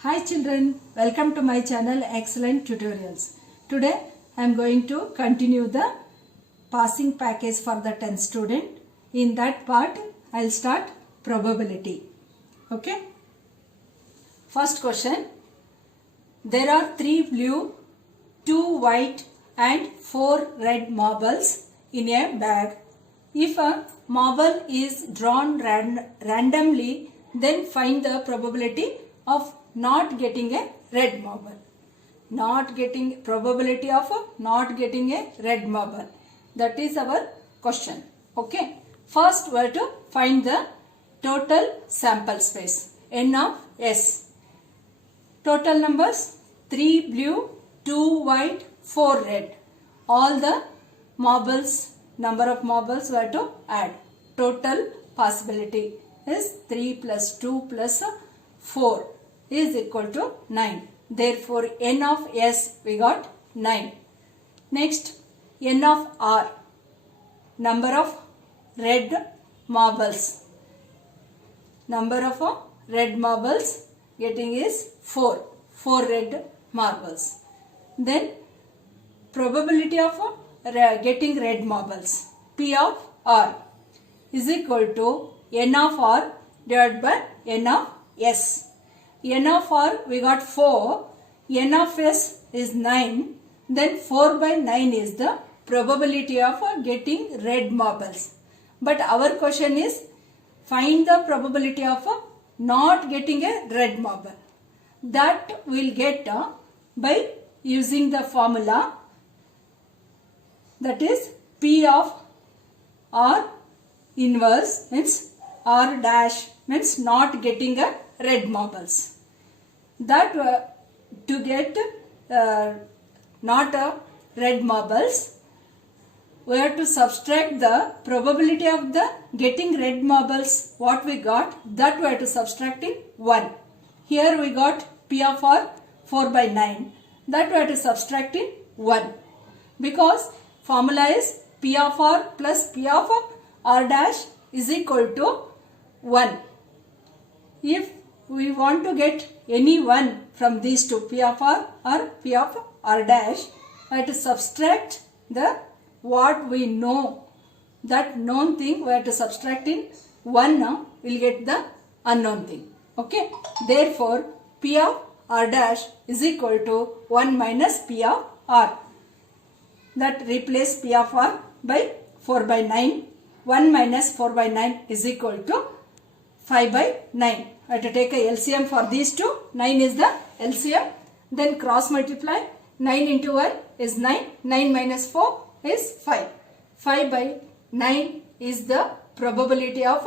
Hi children, welcome to my channel Excellent Tutorials. Today I am going to continue the passing package for the 10th student. In that part I will start probability. Okay. First question. There are 3 blue, 2 white and 4 red marbles in a bag. If a marble is drawn randomly, then find the probability of not getting a red marble. Probability of not getting a red marble. That is our question. Okay. First we have to find the total sample space. N of S. Total numbers 3 blue, 2 white, 4 red. All the marbles, number of marbles we have to add. Total possibility is 3 plus 2 plus 4 is equal to 9. Therefore, N of S we got 9. Next, N of R. Number of red marbles. Number of red marbles getting is 4. 4 red marbles. Then, probability of getting red marbles. P of R is equal to N of R divided by N of S. N of R we got 4, N of S is 9, then 4 by 9 is the probability of getting red marbles. But our question is find the probability of not getting a red marble. That we'll get by using the formula, that is P of R inverse means R dash means not getting a red marbles. That to get not a red marbles, we have to subtract the probability of the getting red marbles. What we got, that we have to subtract in 1. Here we got P of R 4 by 9. That we have to subtract in 1. Because formula is P of R plus P of R dash is equal to 1. If we want to get any one from these two, P of R or P of R dash, we have to subtract the what we know, that known thing we have to subtract in 1 now, we will get the unknown thing. Okay. Therefore, P of R dash is equal to 1 minus P of R. That replace P of R by 4 by 9. 1 minus 4 by 9 is equal to 5 by 9. I have to take a LCM for these two. 9 is the LCM. Then cross multiply. 9 into 1 is 9. 9 minus 4 is 5. 5 by 9 is the probability of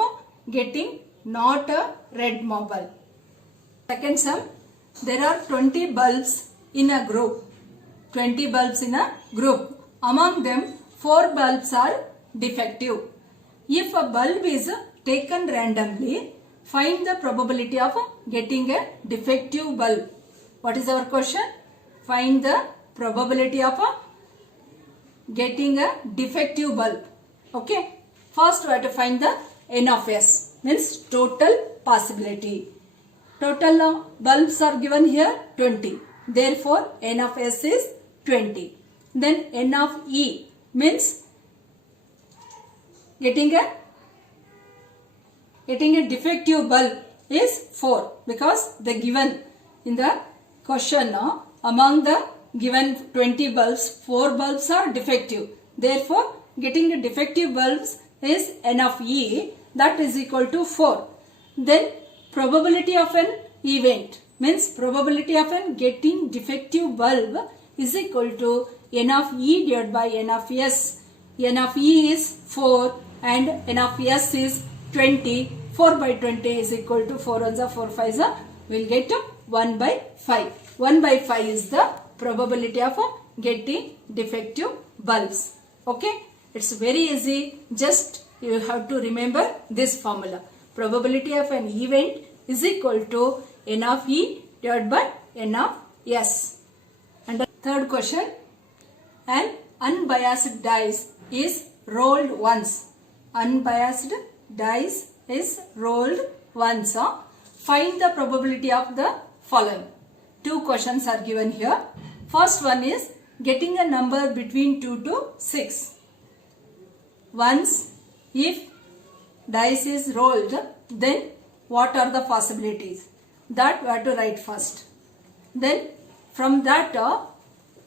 getting not a red marble. Second sum. There are 20 bulbs in a group. 20 bulbs in a group. Among them, 4 bulbs are defective. If a bulb is taken randomly, find the probability of getting a defective bulb. What is our question? Find the probability of getting a defective bulb. Okay. First we have to find the N of S, means total possibility. Total bulbs are given here 20. Therefore, N of S is 20. Then N of E means getting a defective bulb is 4, because the given in the question among the given 20 bulbs, 4 bulbs are defective. Therefore, getting a defective bulbs is N of E, that is equal to 4. Then probability of an event means probability of an getting defective bulb is equal to N of E divided by N of S. N of E is 4 and N of S is 20. 4 by 20 is equal to 4 ones are 4 5s are. We will get 1 by 5. 1 by 5 is the probability of getting defective bulbs. Okay. It's very easy. Just you have to remember this formula. Probability of an event is equal to N of E divided by N of S. And the third question. An unbiased dice is rolled once. Unbiased dice is rolled once. Find the probability of the following. Two questions are given here. First one is getting a number between 2 to 6. Once if dice is rolled, then what are the possibilities? That we have to write first. Then from that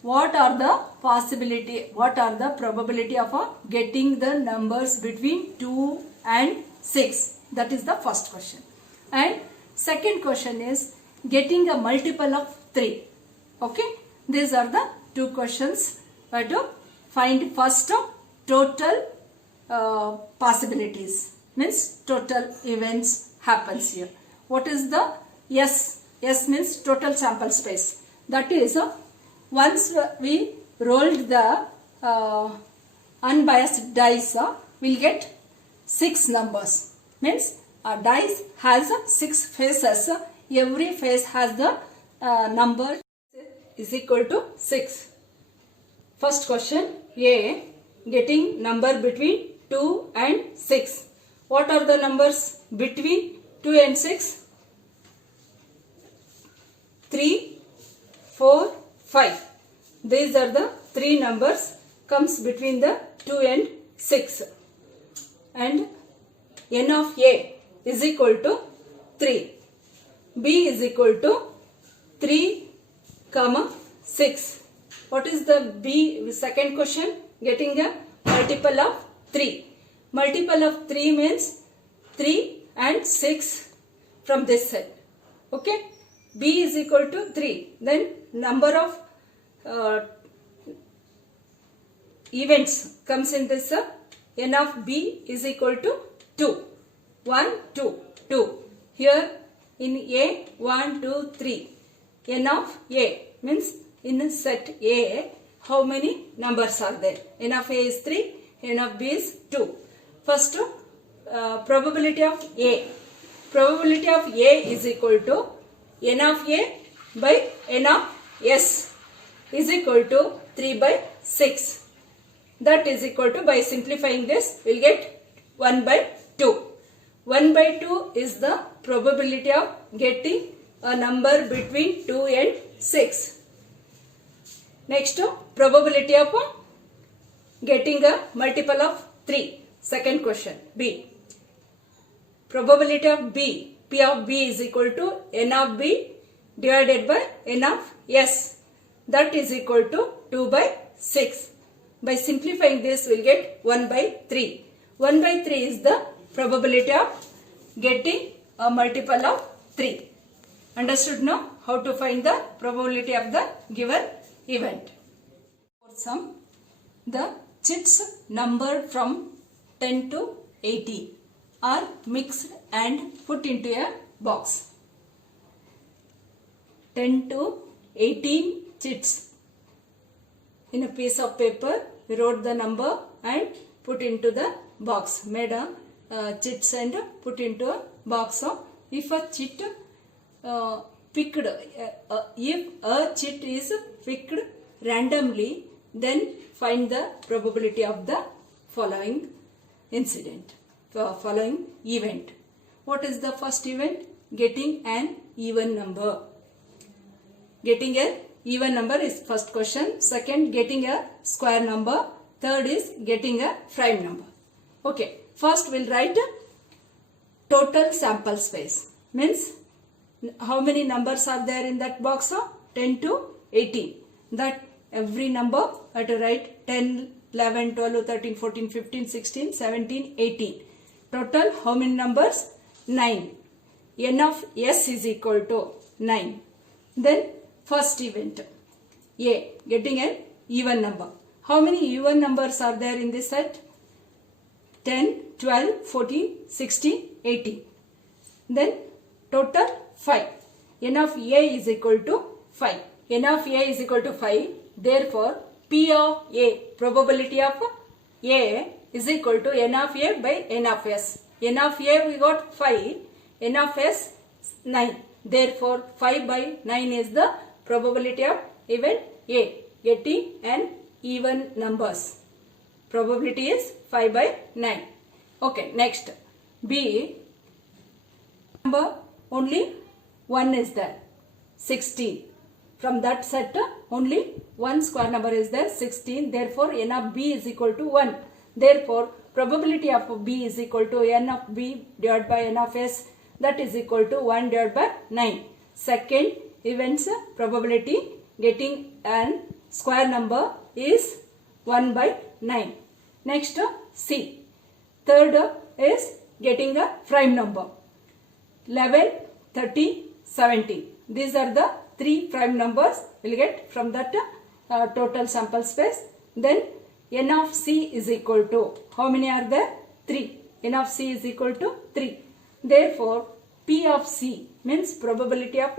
what are the probability of getting the numbers between 2 and 6? That is the first question. And second question is getting a multiple of 3. Okay, these are the two questions. We have to find first total possibilities, means total events happens here. What is the S? S means total sample space. That is once we rolled the unbiased dice, we'll get 6 numbers. Means a dice has 6 faces. Every face has the number is equal to 6. First question A, getting number between 2 and 6. What are the numbers between 2 and 6? 3, 4, 5. These are the 3 numbers comes between the 2 and 6. And n of A is equal to 3. B is equal to 3, 6. What is the B? Second question, getting a multiple of 3. Multiple of 3 means 3 and 6 from this side. Okay. B is equal to 3. Then number of events comes in this. N of B is equal to 2. 1, 2, 2. Here in A, 1, 2, 3. N of A means in set A, how many numbers are there? N of A is 3, N of B is 2. First, probability of A. Probability of A is equal to N of A by N of S is equal to 3 by 6. That is equal to, by simplifying this, we will get 1 by 2. 1 by 2 is the probability of getting a number between 2 and 6. Next, probability of getting a multiple of 3. Second question, B. Probability of B, P of B is equal to N of B divided by N of S. That is equal to 2 by 6. By simplifying this, we will get 1 by 3. 1 by 3 is the probability of getting a multiple of 3. Understood now how to find the probability of the given event. For some, the chits numbered from 10 to 18 are mixed and put into a box. 10 to 18 chits. In a piece of paper, we wrote the number and put into the box. Made a chits and put into a box. If a chit picked, if a chit is picked randomly, then find the probability of the following incident, following event. What is the first event? Getting an even number. Getting an even number is first question. Second, getting a square number. Third is getting a prime number. Okay, first we'll write total sample space. Means how many numbers are there in that box? 10 to 18. That every number I have to write 10, 11, 12, 13, 14, 15, 16, 17, 18. Total how many numbers? 9. N of S is equal to 9. Then first event, A, getting an even number. How many even numbers are there in this set? 10, 12, 14, 16, 18. Then total 5. N of A is equal to 5. N of A is equal to 5. Therefore, P of A, probability of A is equal to N of A by N of S. N of A we got 5, N of S 9. Therefore, 5 by 9 is the probability of event A, getting an even numbers. Probability is 5 by 9. Okay, next. B, number only 1 is there. 16. From that set only one square number is there, 16. Therefore n of b is equal to 1. Therefore probability of b is equal to n of b divided by n of s, that is equal to 1 divided by 9. Second event's probability getting an square number is 1 by 9. Next C. Third is getting a prime number. 11, 30, 70. These are the 3 prime numbers we'll get from that total sample space. Then n of C is equal to, how many are there? 3. N of C is equal to 3. Therefore P of C means probability of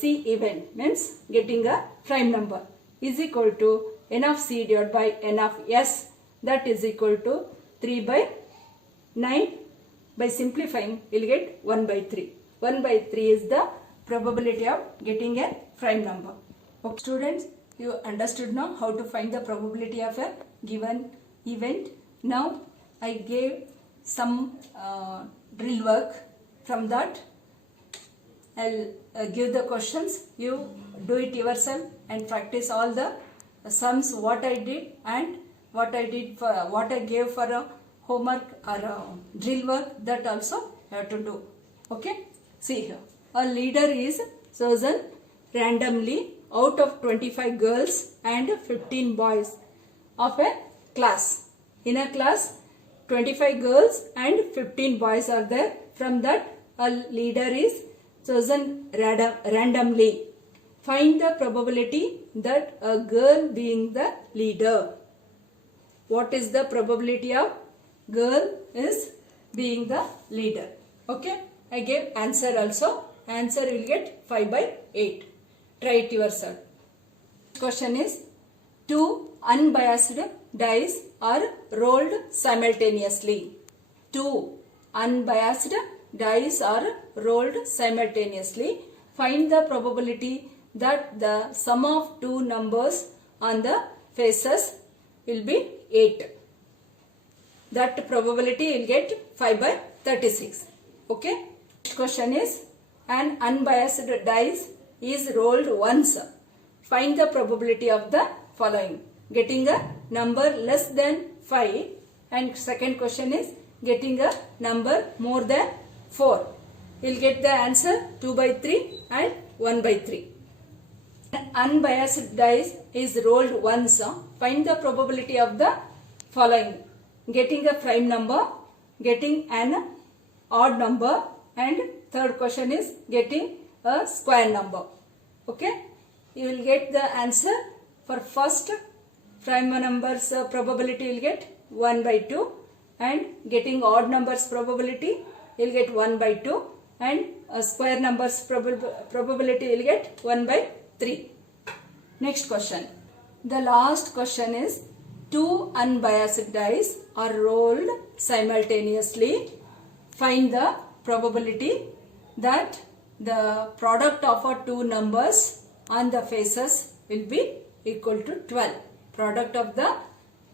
C event means getting a prime number is equal to n of C divided by n of S, that is equal to 3 by 9. By simplifying we will get 1 by 3. 1 by 3 is the probability of getting a prime number. Okay, students, you understood now how to find the probability of a given event. Now I gave some drill work. From that I'll give the questions. You do it yourself and practice all the sums what I did and what I did for what I gave for a homework or drill work, that also you have to do. Okay, see here, a leader is chosen randomly out of 25 girls and 15 boys of a class. In a class 25 girls and 15 boys are there. From that a leader is chosen randomly. Find the probability that a girl being the leader. What is the probability of girl is being the leader? Okay, I gave answer also. Answer will get 5 by 8. Try it yourself. Question is, 2 unbiased dice are rolled simultaneously. 2 unbiased dice are rolled simultaneously. Find the probability that the sum of 2 numbers on the faces will be 8. That probability will get 5 by 36. Okay. Next question is, an unbiased dice is rolled once. Find the probability of the following. Getting a number less than 5, and second question is getting a number more than 4. You'll get the answer 2 by 3 and 1 by 3. An unbiased dice is rolled once. Find the probability of the following. Getting a prime number, getting an odd number, and third question is getting a square number. Okay, you will get the answer for first prime numbers probability you will get 1 by 2, and getting odd numbers probability you will get 1 by 2, and square numbers probability you will get 1 by 3. Next question. The last question is, 2 unbiased dice are rolled simultaneously. Find the probability that the product of our 2 numbers on the faces will be equal to 12. Product of the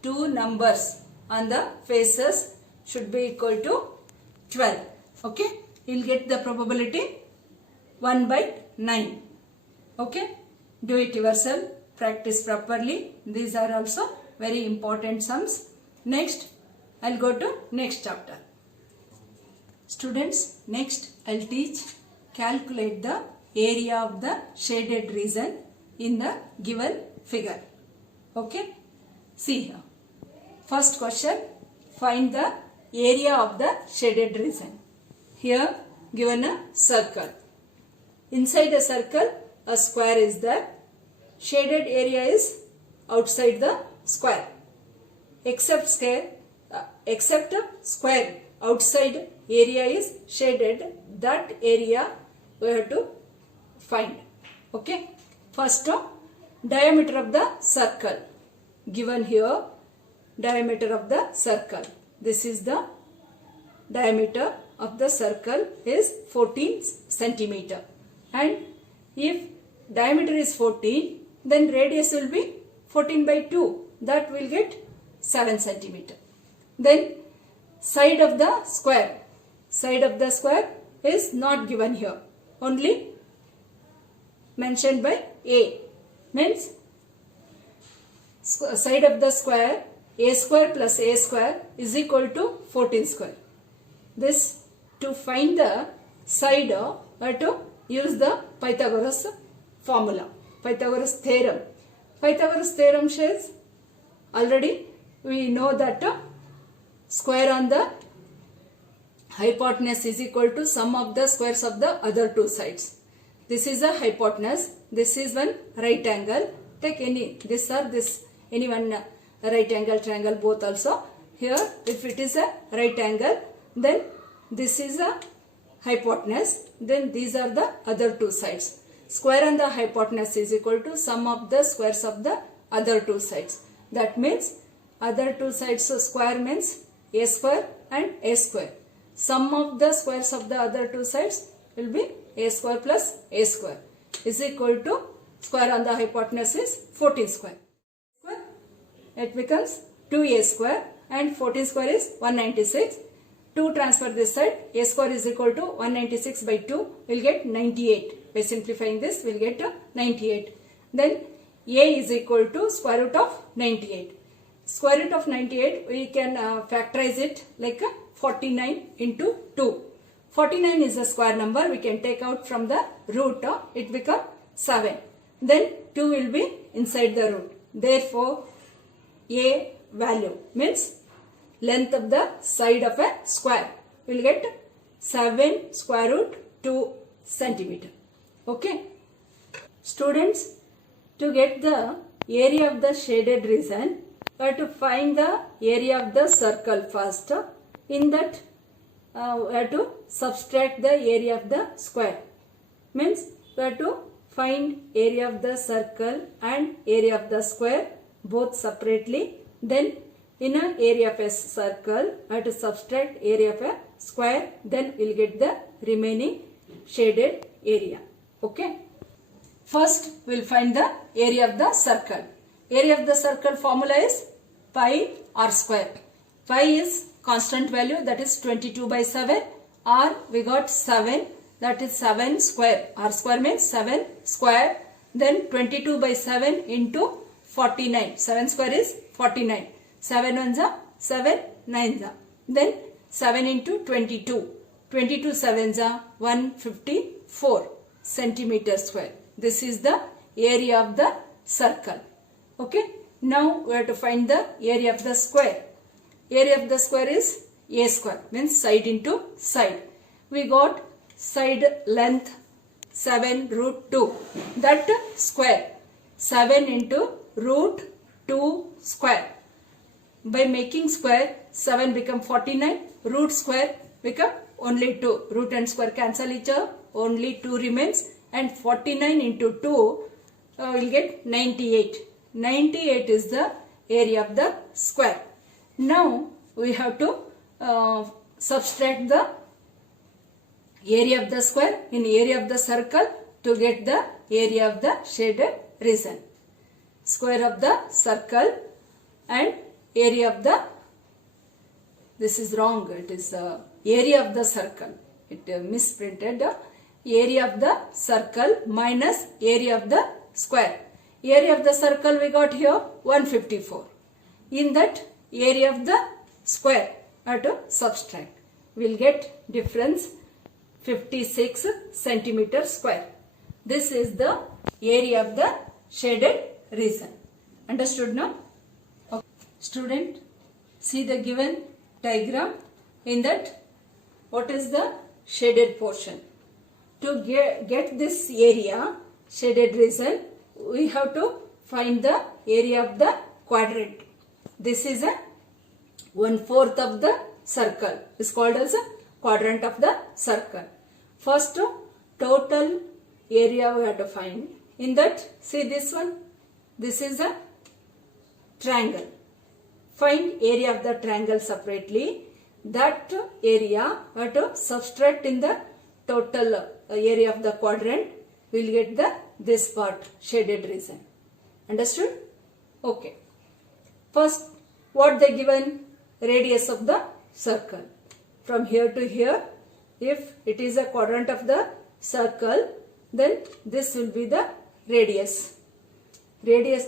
2 numbers on the faces should be equal to 12. Okay, you will get the probability 1 by 9. Okay, do it yourself, practice properly. These are also very important sums. Next, I'll go to next chapter. Students, next I'll teach calculate the area of the shaded region in the given figure. Okay, see here. First question, find the area of the shaded region. Here given a circle. Inside the circle a square is there. Shaded area is outside the square. Except square outside area is shaded. That area we have to find. Okay. First, diameter of the circle. Given here, diameter of the circle. This is the diameter of the circle is 14 centimeter. And if diameter is 14, then radius will be 14 by 2. That will get 7 centimeter. Then side of the square. Side of the square is not given here. Only mentioned by A. Means side of the square a square plus a square is equal to 14 square. This, to find the side, we have to use the Pythagoras formula, Pythagoras theorem. Pythagoras theorem says, already we know that square on the hypotenuse is equal to sum of the squares of the other two sides. This is a hypotenuse, this is one right angle. Take any, this or this, any one right angle triangle, both also. Here, if it is a right angle, then this is a hypotenuse, then these are the other two sides. Square on the hypotenuse is equal to sum of the squares of the other two sides. That means other two sides, so square means a square and a square. Sum of the squares of the other two sides will be a square plus a square is equal to square on the hypotenuse is 14 square. It becomes 2a square and 14 square is 196. 2 transfer this side, a square is equal to 196 by 2, will get 98. By simplifying this, we will get 98. Then a is equal to square root of 98. Square root of 98, we can factorize it like 49 into 2. 49 is a square number, we can take out from the root, it becomes 7. Then 2 will be inside the root. Therefore, a value means length of the side of a square, we will get 7 square root 2 centimeter. Okay. Students, to get the area of the shaded region, we have to find the area of the circle first. In that, we have to subtract the area of the square. Means we have to find area of the circle and area of the square both separately. Then in an area of a circle, I have to subtract area of a square. Then we will get the remaining shaded area. Okay. First, we will find the area of the circle. Area of the circle formula is pi r square. Pi is constant value, that is 22 by 7. R we got 7, that is 7 square. R square means 7 square. Then 22 by 7 into 49. 7 square is 49. 7 ones are 7 nines are. Then 7 into 22. 22 sevens are 154 centimeter square. This is the area of the circle. Okay. Now we have to find the area of the square. Area of the square is a square, means side into side. We got side length 7 root 2. That square 7 into root 2 square. By making square, 7 become 49. Root square become only 2. Root and square cancel each other. Only 2 remains. And 49 into 2 will get 98. 98 is the area of the square. Now we have to subtract the area of the square in area of the circle to get the area of the shaded region. Square of the circle and area of the, this is wrong, it is area of the circle. It misprinted. Area of the circle minus area of the square. Area of the circle we got here 154. In that area of the square I have to subtract. We will get difference 56 centimeter square. This is the area of the shaded region. Understood now? Okay. Student, see the given diagram. In that, what is the shaded portion? To get this area, shaded region, we have to find the area of the quadrant. This is a 1/4 of the circle. It's called as a quadrant of the circle. First, total area we have to find. In that, see this one. This is a triangle. Find area of the triangle separately. That area we have to subtract in the total area of the quadrant. We will get the this part, shaded region. Understood? Okay. First, what they given? Radius of the circle. From here to here, if it is a quadrant of the circle, Then this will be the radius. Radius,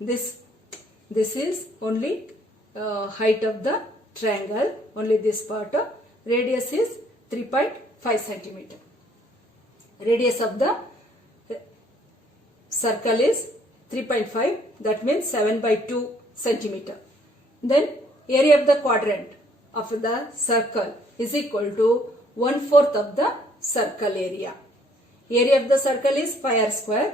this is only height of the triangle, only this part. Radius is 3.5 centimeter. Radius of the circle is 3.5, that means 7/2 centimeter. Then area of the quadrant of the circle is equal to 1/4 of the circle area. Area of the circle is pi r square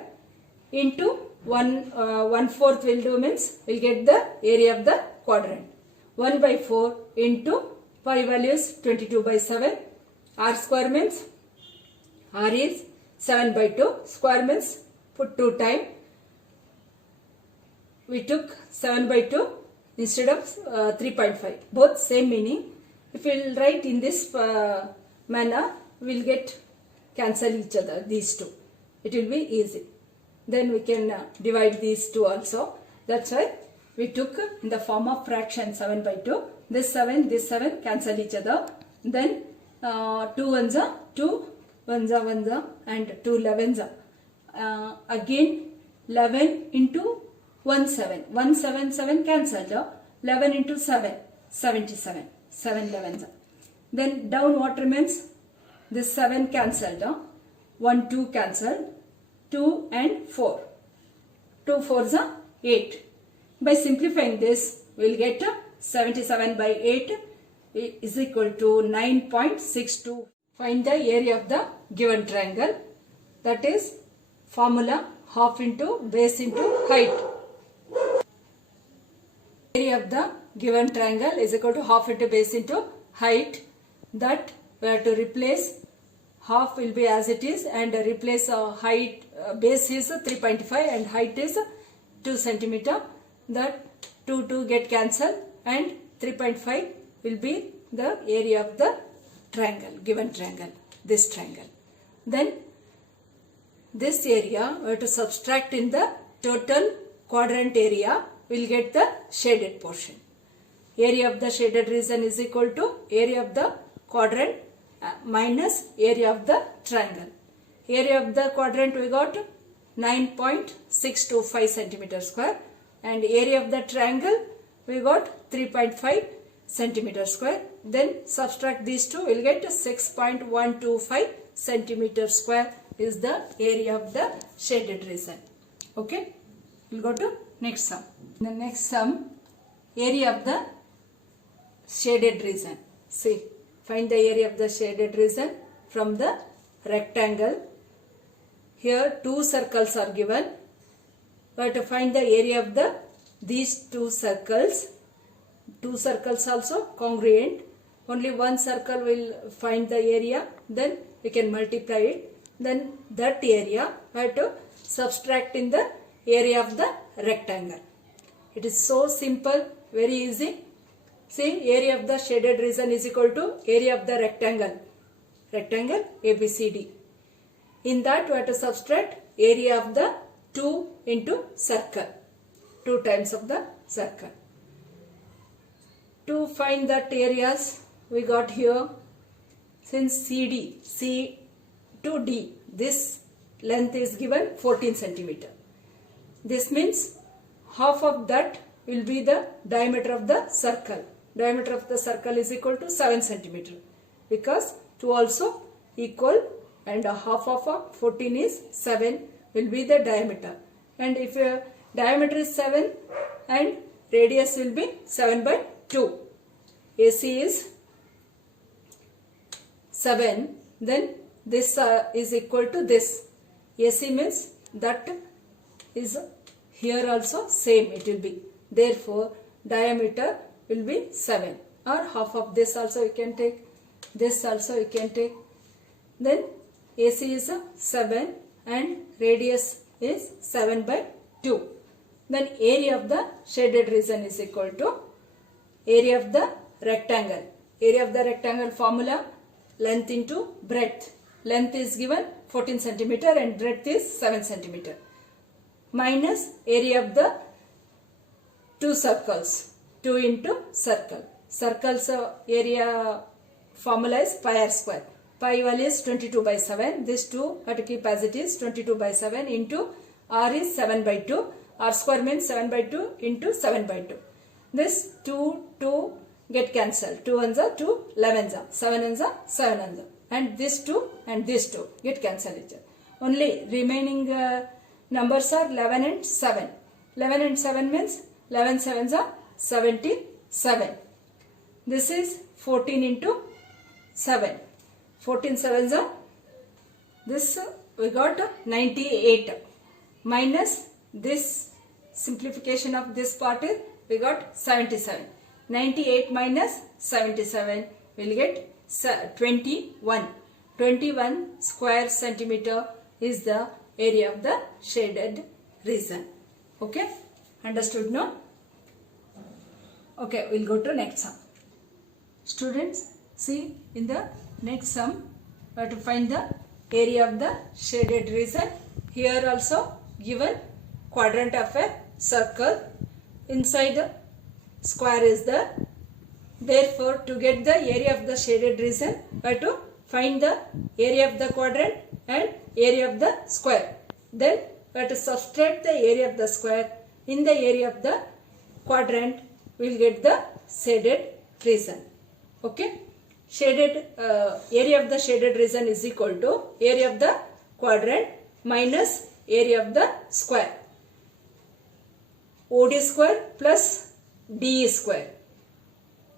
into 1/4 will do, means we'll get the area of the quadrant. 1/4 into pi value is 22/7. R square means R is 7/2. Square means put 2 times. We took 7/2 instead of 3.5. Both same meaning. If we will write in this manner, we will get cancel each other, these two. It will be easy. Then we can divide these two also. That's why we took in the form of fraction 7/2. This 7 cancel each other. Then 2 ones are 2, 1s are 1s are, and 2 11s are. Again 11 into 1 7. 1 7 7 cancelled. 11 into 7, 77. 7 11s are. Then down what remains? This 7 cancelled. 1 2 cancelled. 2 and 4. 2 4s are 8. By simplifying this, we will get 77/8 is equal to 9.62. Find the area of the given triangle. That is formula half into base into height. Area of the given triangle is equal to half into base into height. That we have to replace. Half will be as it is, and replace height, base is 3.5 and height is 2 centimeter. That 2 get cancelled and 3.5 will be the area of the triangle, given triangle, this triangle. Then this area we have to subtract in the total quadrant area. We will get the shaded portion. Area of the shaded region is equal to area of the quadrant minus area of the triangle. Area of the quadrant we got 9.625 centimeter square, and area of the triangle we got 3.5 centimeter square. Then subtract these two, we will get 6.125 centimeter square is the area of the shaded region. Okay, we will go to next sum. The next sum, area of the shaded region. See, find the area of the shaded region from the rectangle. Here 2 circles are given. We have to find the area of these 2 circles. 2 circles also congruent. Only one circle will find the area. Then we can multiply it. Then that area we have to subtract in the area of the rectangle. It is so simple, very easy. See, area of the shaded region is equal to area of the rectangle. Rectangle ABCD. In that we have to subtract area of the 2 into circle. 2 times of the circle. To find that areas we got here, since C to D, this length is given 14 centimeter. This means half of that will be the diameter of the circle. Diameter of the circle is equal to 7 centimeter, because 2 also equal and half of 14 is 7 will be the diameter. And if diameter is 7 and radius will be 7/2. AC is 7, then this is equal to this. AC means that is here also same it will be. Therefore, diameter will be 7, or half of this also you can take, this also you can take. Then AC is 7 and radius is 7/2. Then area of the shaded region is equal to area of the rectangle. Area of the rectangle formula, length into breadth. Length is given 14 centimeter and breadth is 7 centimeter. Minus area of the 2 circles. 2 into circle. Circle's area formula is pi r square. pi value is 22 by 7. This 2 have to keep as it is, 22 by 7 into r is 7 by 2. R square means 7 by 2 into 7 by 2. This 2 get cancelled. 2 ones are 2, 11s are 7 ones are 7 ones are. And this 2 and this 2 get cancelled each other. Only remaining numbers are 11 and 7. 11 and 7 means 11 sevens are 77. This is 14 into 7. 14 sevens are, this we got 98 minus this simplification of this part is we got 77. 98 minus 77 will get 21. 21 square centimeter is the area of the shaded region. Okay, understood now? Okay, we'll go to next sum. Students, see in the next sum, we have to find the area of the shaded region. Here also given quadrant of a circle. Inside the square is there. Therefore, to get the area of the shaded region, we have to find the area of the quadrant and area of the square. Then we have to subtract the area of the square. In the area of the quadrant, we will get the shaded region. Okay. Shaded area of the shaded region is equal to area of the quadrant minus area of the square. OD square plus DE square.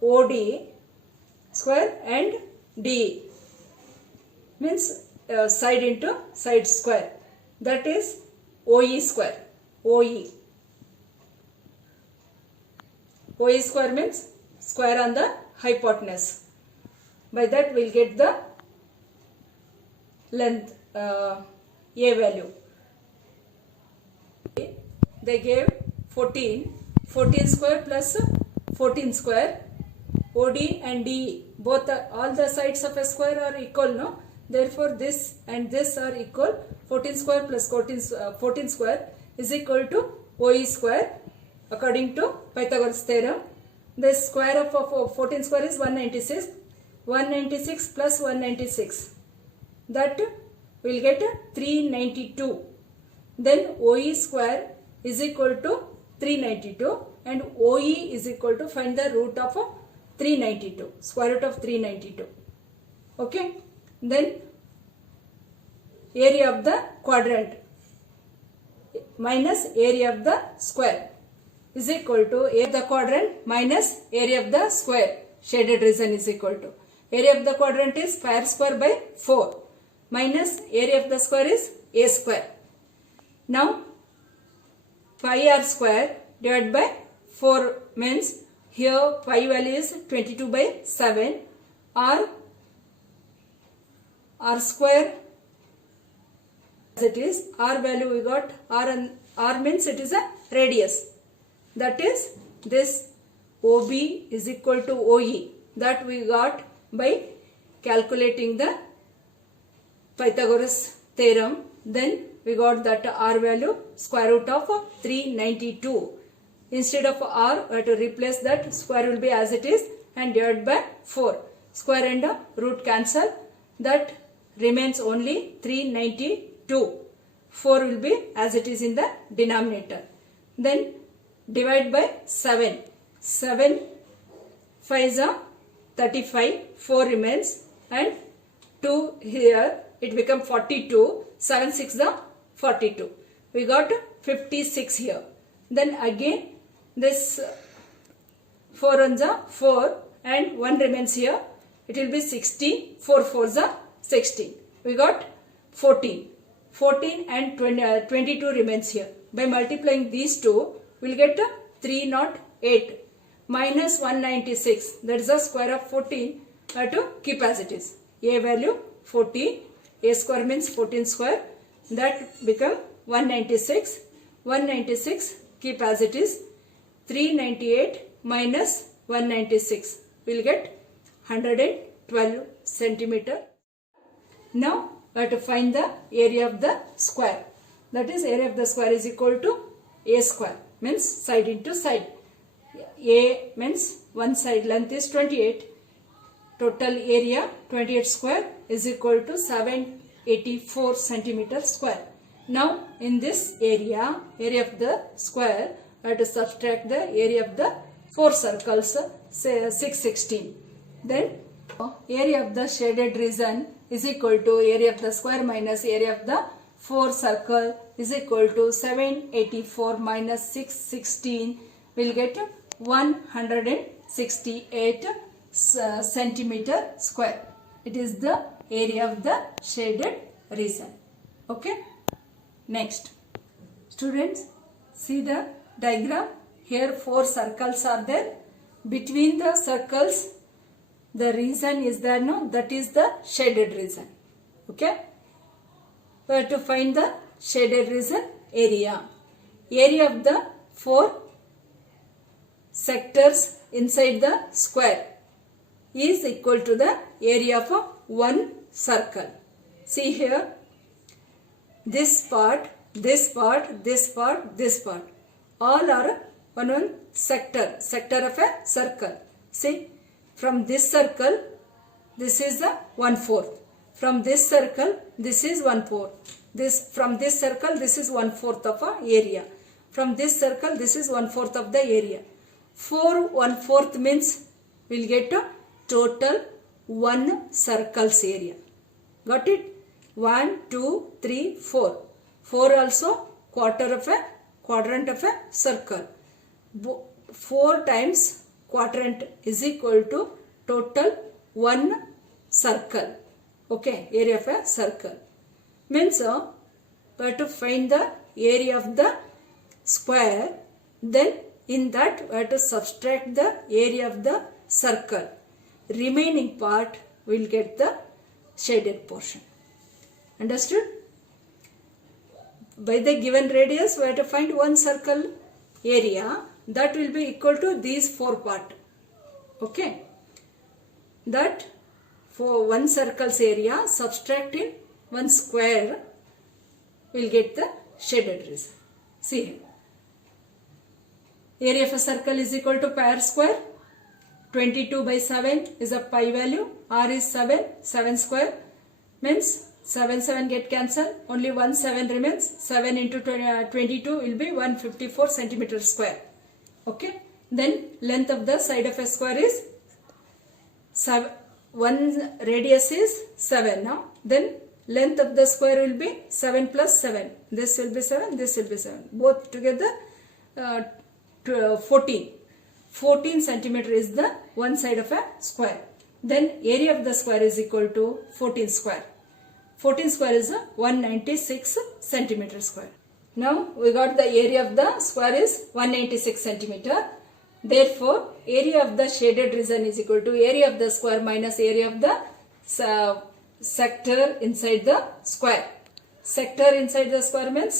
OD square and DE means side into side square. That is OE square. OE. OE square means square on the hypotenuse. By that we will get the length A value. They gave 14 square plus 14 square. OD and DE both are, all the sides of a square are equal, no? Therefore this and this are equal. 14 square plus 14 square is equal to OE square according to Pythagoras theorem. The square of 14 square is 196. 196 plus 196, that will get 392. Then OE square is equal to 392 and OE is equal to, find the root of 392, square root of 392. Okay. Then area of the quadrant minus area of the square is equal to area of the quadrant minus area of the square. Shaded region is equal to area of the quadrant is pi r square by 4 minus area of the square is a square. Now pi r square divided by 4 means here pi value is 22 by 7. R square as it is, R value we got, R means it is a radius. That is this OB is equal to OE, that we got by calculating the Pythagoras theorem. Then we got that R value square root of 392. Instead of R, we have to replace that, square will be as it is and divide by 4. Square and root cancel, that remains only 392. 4 will be as it is in the denominator. Then divide by 7. 7 5 is 35, 4 remains and 2 here, it become 42, 7 6 is 42. We got 56 here. Then again this 4 ones are 4 and 1 remains here, it will be 16, 4 4s are 16. We got 14. 14 and 22 remains here. By multiplying these two, we will get 308 minus 196. That is the square of 14. We have to keep as it is. A value 14. A square means 14 square. That become 196. 196 keep as it is. 398 minus 196. We will get 112 centimeter. Now we have to find the area of the square. That is, area of the square is equal to A square, means side into side. A means one side length is 28. Total area 28 square is equal to 784 centimeter square. Now in this area of the square, I have to subtract the area of the 4 circles, say 616. Then area of the shaded region is equal to area of the square minus area of the 4 circle is equal to 784 minus 616. We'll get 168 centimeter square. It is the area of the shaded region. Okay. Next, students, see the diagram. Here 4 circles are there. Between the circles, the region is there, no? That is the shaded region. Okay. We have to find the shaded region area. Area of the 4 sectors inside the square is equal to the area of one circle. See here, this part, this part, this part, this part, all are one sector of a circle. See, from this circle, this is the 1/4. From this circle, this is 1/4. From this circle, this is 1/4 of a area. From this circle, this is 1/4 of the area. 4 1/4 means we'll get a total 1 circle's area. Got it? 1, 2, 3, 4. 4 also quarter of a quadrant of a circle. 4 times quadrant is equal to total 1 circle. Okay, area of a circle. Means we have to find the area of the square. Then in that we have to subtract the area of the circle. Remaining part will get the shaded portion. Understood? By the given radius, we have to find one circle area that will be equal to these 4 parts. Okay? That for one circle's area, subtracting one square, will get the shaded region. See here. Area of a circle is equal to pi r square. 22 by 7 is a pi value. R is 7. 7 square means 7 get cancelled. Only 1 7 remains. 7 into 22 will be 154 centimeter square. Okay. Then length of the side of a square is 7. One radius is 7 now. Then length of the square will be 7 plus 7. This will be 7. This will be 7. Both together 14. 14 centimeter is the one side of a square. Then area of the square is equal to 14 square. 14 square is 196 centimeter square. Now we got the area of the square is 196 centimeter. Therefore, area of the shaded region is equal to area of the square minus area of the sector inside the square. Sector inside the square means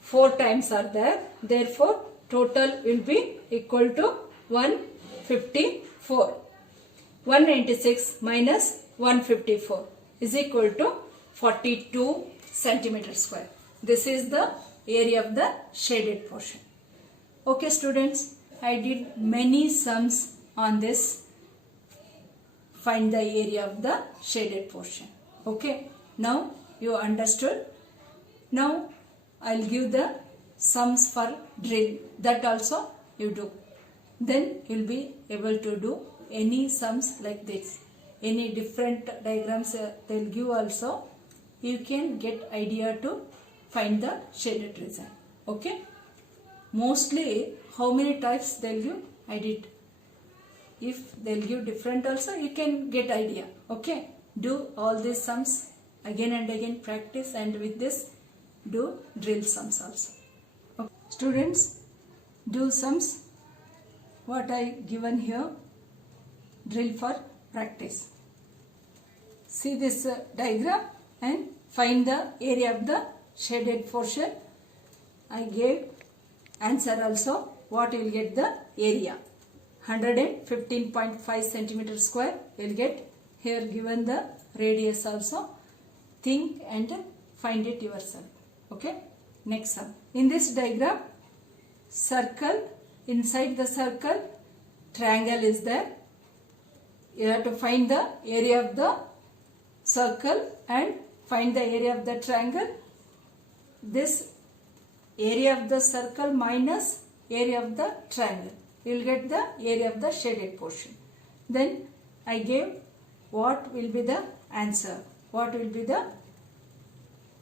4 times are there. Therefore, total will be equal to 154. 196 minus 154 is equal to 42 centimeter square. This is the area of the shaded portion. Okay students, I did many sums on this. Find the area of the shaded portion. Okay, now you understood. Now I'll give the sums for drill. That also you do. Then you'll be able to do any sums like this. Any different diagrams they'll give also. You can get idea to find the shaded region. Okay. Mostly how many types they'll give, I did. If they'll give different also, you can get idea. Okay. Do all these sums again and again, practice, and with this do drill sums also. Okay. Students, do sums what I given here, drill for practice. See this diagram and find the area of the shaded portion. I gave answer also. What you will get the area? 115.5 centimeter square. You will get here given the radius also. Think and find it yourself. Okay. Next sum. In this diagram, circle, inside the circle, triangle is there. You have to find the area of the circle and find the area of the triangle. This area of the circle minus area of the triangle. You will get the area of the shaded portion. Then I gave what will be the answer. What will be the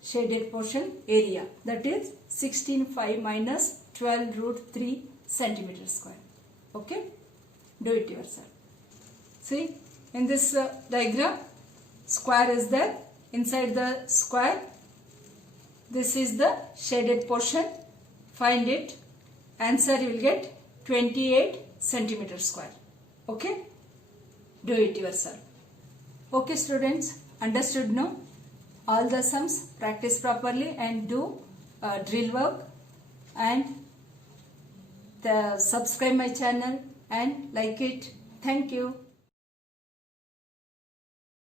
shaded portion area? That is 16.5 minus 12 root 3 centimeter square. Okay? Do it yourself. See, in this diagram, square is there. Inside the square, this is the shaded portion. Find it. Answer you will get 28 centimeter square. Okay? Do it yourself. Okay students, understood now? All the sums practice properly and do drill work, and subscribe my channel and like it. Thank you.